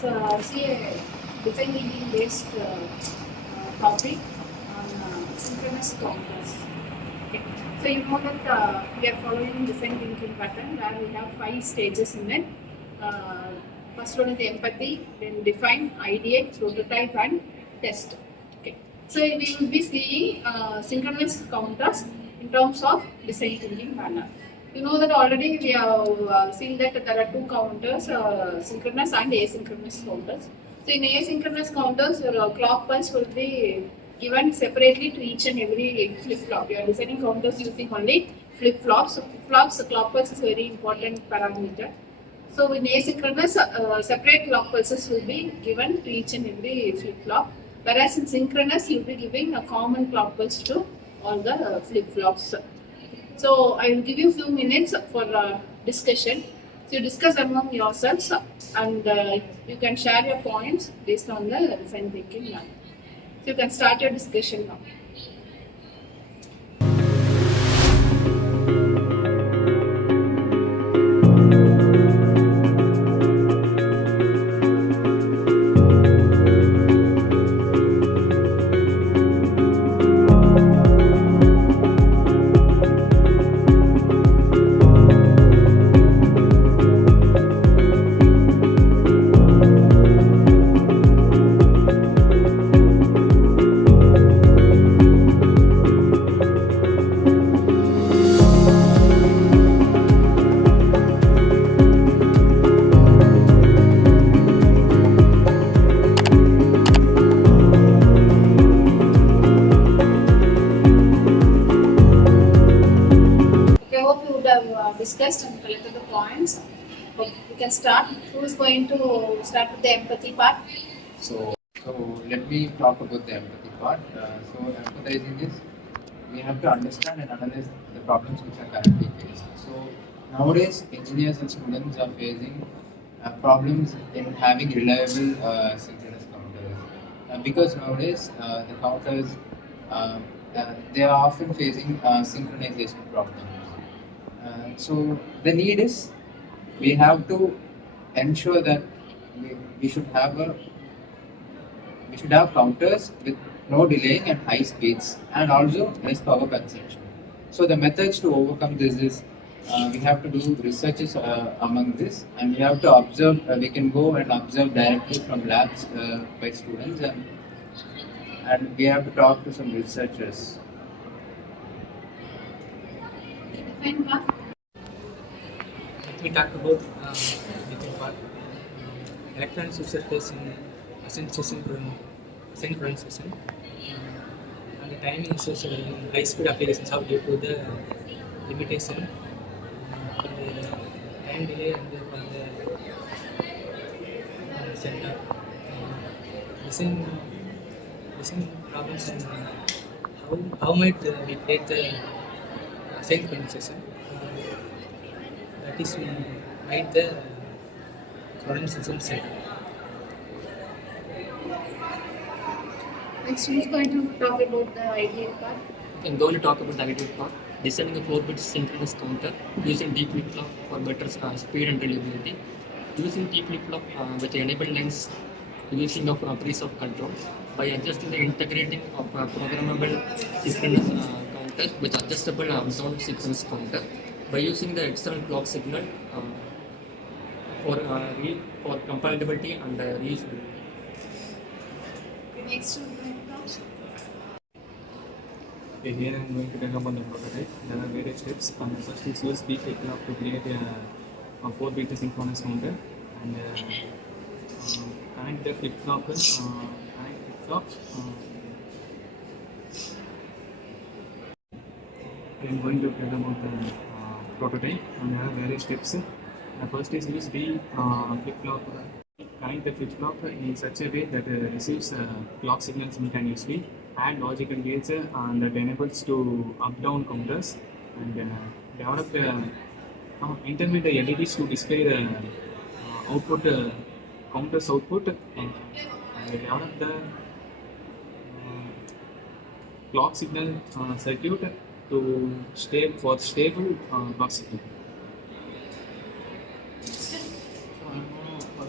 see a design thinking based topic on synchronous counters. Okay. So you know that we are following design thinking pattern where we have 5 stages in it. Uh, First one is empathy, then define, ideate, prototype, and test. Okay. So we will be seeing synchronous counters in terms of design thinking manner. You know that already we have seen that there are two counters, synchronous and asynchronous counters. So in asynchronous counters, your clock pulse will be given separately to each and every flip-flop. You are designing counters using only flip-flops. So flip-flops, the clock pulse is very important parameter. So in asynchronous, separate clock pulses will be given to each and every flip-flop. Whereas in synchronous, you'll be giving a common clock pulse to all the flip-flops. So I will give you a few minutes for discussion. So you discuss among yourselves and you can share your points based on the design thinking now. So you can start your discussion now. Discussed and collected the points. Okay, we can start. Who is going to start with the empathy part? So let me talk about the empathy part. So empathizing is we have to understand and analyze the problems which are currently faced. So nowadays, engineers and students are facing problems in having reliable synchronous counters because nowadays the counters they are often facing synchronization problems. So the need is we have to ensure that we should have counters with no delaying and high speeds and also less power consumption. So the methods to overcome this is we have to do researches among this and we have to observe, we can go and observe directly from labs by students and we have to talk to some researchers. Let me talk about different part. Electronics interface in synchronization. And the timing is also high-speed applications are due to the limitation for the time delay and for the center. Listen problems and how might we take the synchronization. That is, we made the current system set. Next, who is going to talk about the ideal part? I'm going to talk about the ideal part. Designing a 4-bit synchronous counter using D flip-flop for better speed and reliability. Using D flip-flop with the enabled lines using of piece of control by adjusting the integrating of programmable synchronous counter with adjustable down sequence counter by using the external clock signal for compatibility and reusability. Next, who is going to talk? Okay, here I am going to talk about the prototype. There are various steps. The first is use B flip-flop to create a 4-bit synchronous counter and connect the flip-flop. I am going to tell about the prototype and there are various steps. The first is use B flip-flop. Connect the flip-flop in such a way that receives clock signals simultaneously. Add logical gates that enables to up-down counters and develop intermit the LEDs to display the output counters output and develop the clock signal circuit to stable clock signal.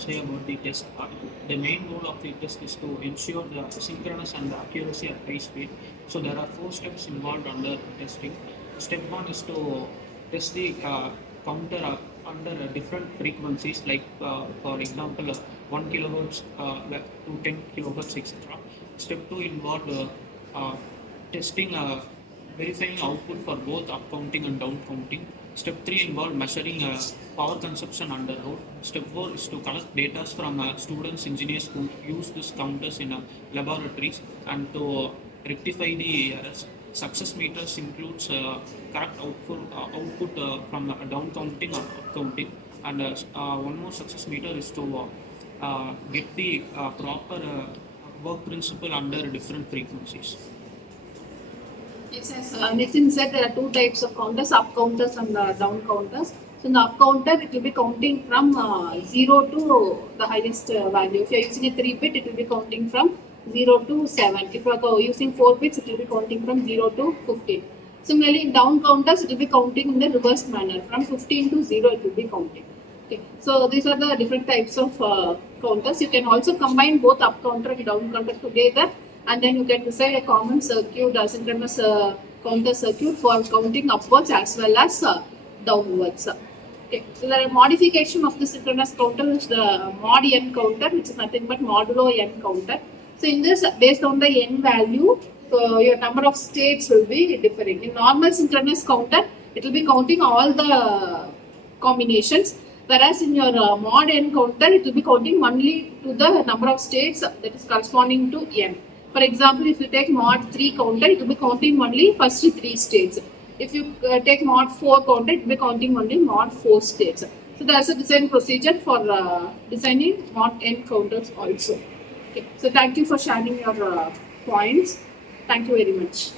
say about the test part. The main goal of the test is to ensure the synchronous and the accuracy at high speed. So there are 4 steps involved under testing. Step 1 is to test the counter under different frequencies, like for example 1 kilohertz to 10 kilohertz, etc. Step 2 involved testing verifying output for both up counting and down counting. Step 3 involved measuring power consumption under load. Step 4 is to collect data from students, engineers who use these counters in laboratories and to rectify the errors. Success meters includes correct output from down counting or up counting, and one more success meter is to get the proper work principle under different frequencies. Yes, as Nitin said, there are 2 types of counters, up counters and down counters. So in the up counter, it will be counting from 0 to the highest value. If you are using a 3-bit, it will be counting from 0 to 7. If you are using 4 bits, it will be counting from 0 to 15. Similarly, in down counters, it will be counting in the reverse manner. From 15 to 0, it will be counting. Okay. So these are the different types of counters. You can also combine both up counter and down counter together, and then you can decide a common circuit, asynchronous counter circuit for counting upwards as well as downwards. Okay, so the modification of the synchronous counter is the mod n counter, which is nothing but modulo n counter. So in this, based on the n value, your number of states will be differing. In normal synchronous counter, it will be counting all the combinations, whereas in your mod n counter, it will be counting only to the number of states that is corresponding to n. For example, if you take mod 3 counter, it will be counting only first 3 states. If you take mod 4 counter, it will be counting only mod 4 states. So there is a design procedure for designing mod n counters also. Okay. So thank you for sharing your points. Thank you very much.